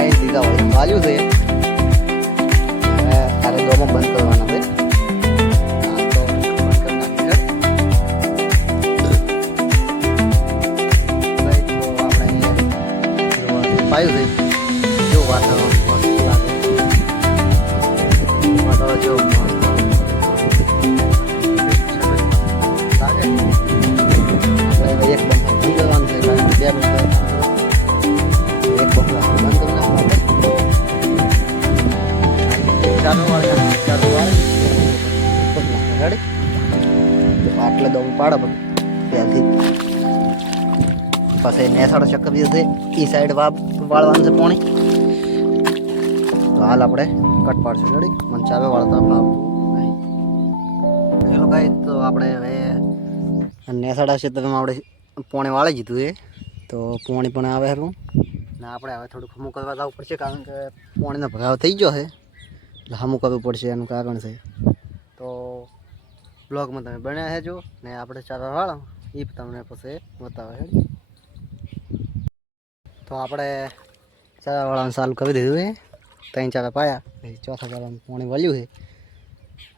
પાણી દીધા હોય વાલ્યું છે તારે દોમાં બંધ કરવાના છે તો બંધ કરી નાખી આપણે પાયું છે જો વાતાવરણ મસ્ત લાગે વાતાવરણ જો મસ્ત લાગે એકદમ બંધ કરવાનું છે બે બંધ એક બંધ આટલે દમ પાડે પણ ત્યાંથી પછી નેસાડો ચક્કર છે એ સાઈડ વાળવાનું છે પાણી તો હાલ આપણે કટ પાડશું રેડી મને ચાવે વાળતા નહીં ચલો કાંઈ તો આપણે હવે નેસાડા છે તમે આપણે પાણી વાળી દીધું છે તો પાણી પણ આવે સારું ને આપણે હવે થોડુંક હમું કરવા જવું પડશે કારણ કે પાણીનો ભરાવ થઈ ગયો છે એટલે હમું કરવું પડશે એનું કારણ છે તો બ્લોગમાં તમે બન્યા રહેજો ને આપણે ચારા વાળો એ તમને પછી બતાવે છે તો આપણે ચારા વાળવાનું ચાલુ કરી દીધું છે 3 ચારા પાયા ચોથા ચારામાં પાણી વળ્યું છે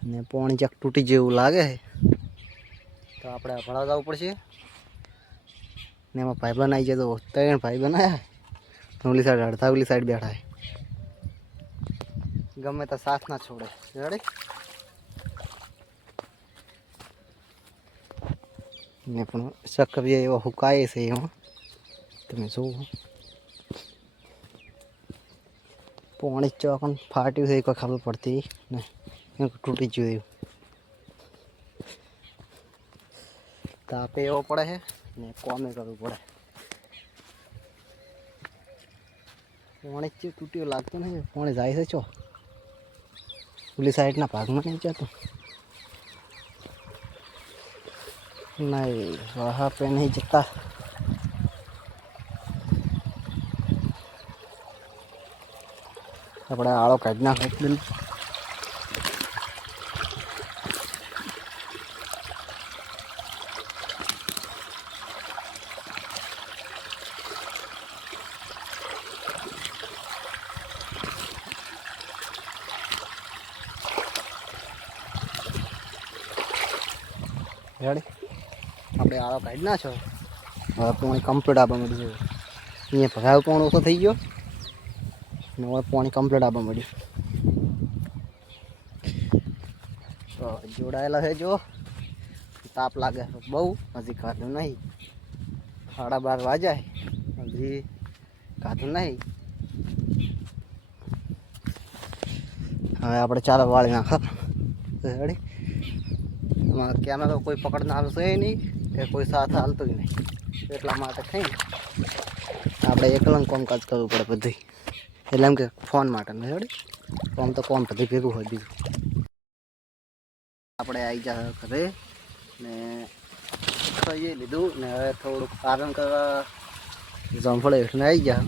ને પાણી ક્યાંક તૂટી જેવું લાગે છે તો આપણે ભરાવ જવું પડશે ને એમાં ભાઈ બનાવી જાય તો 3 ભાઈ બનાવ્યા ઓલી સાઈડ અડધા ઓલી સાઈડ બેઠા ગમે તો સાથ ના છોડે રેડી ને પણ સક્કરિયા એવો હુકાય છે એમાં તમે જુઓ પાણી ચોકન ફાટ્યું છે કોઈ ખબર પડતી ને તૂટી ગયું તાપે એવો પડે છે ને કોમે કરવું પડે પાણી જ તૂટ્યું લાગતું નહીં પાણી જાય છે ચો ઓલી સાઈડના ભાગમાં નહીં જતું નહીં વહાં પે નહીં જતા આપણે આળો કાઢી નાખો એકદમ રેડી આપણે આળો કાઢી નાખો હવે પાણી કમ્પ્લીટ આપવા મળ્યું અહીંયા ભરાવ પણ ઓછો થઈ ગયો ને હવે પાણી કમ્પ્લીટ આપવા મળ્યું તો જોડાયેલા છે જો તાપ લાગે બહુ હજી ખાધું નહીં 12:30 વાગ્યા હજી ખાધું નહીં હવે આપણે ચાલો વાળી નાખો રેડી કેમેરો કોઈ પકડનાર છે નહીં કે કોઈ સાથે હાલતું નહીં એટલા માટે થઈને આપણે એકલા કામકાજ કરવું પડે બધું એટલે એમ કે ફોન માટે નહીં રેડી કોમ તો કોમ બધું ભેગું હોય બીજું આપણે આવી જાય ઘરે ને ખાઈ લીધું ને હવે થોડુંક આરામ કરવા જામફળ એટલે આવી ગયા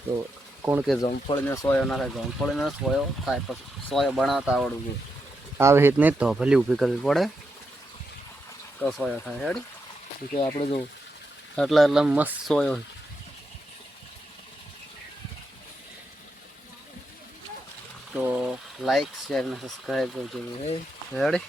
તો કોણ કે જામફળને સોયો ના થાય જામફળને સોયો થાય પછી સોયો બનાવતા આવડવું જોઈએ આવી રીત નહીં તો ભલે ઊભી કરવી પડે તો સોયો થાય રેડી કે આપણે જો એટલા મસ્ત સોયો તો લાઈક શેર ને સબસ્ક્રાઈબ કરજો રેડી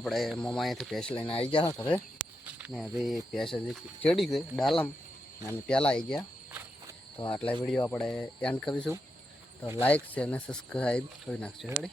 આપણે મમ્મા અહીંયાથી ભેંસ લઈને આવી ગયા ઘરે ને હજી ભેંસ હજી ચડી ગઈ ડાલમ અમે પહેલાં આવી ગયા. તો આટલા વિડીયો આપણે એન્ડ કરીશું. તો લાઈક છે અને સબસ્ક્રાઈબ કરી નાખજો રેડી.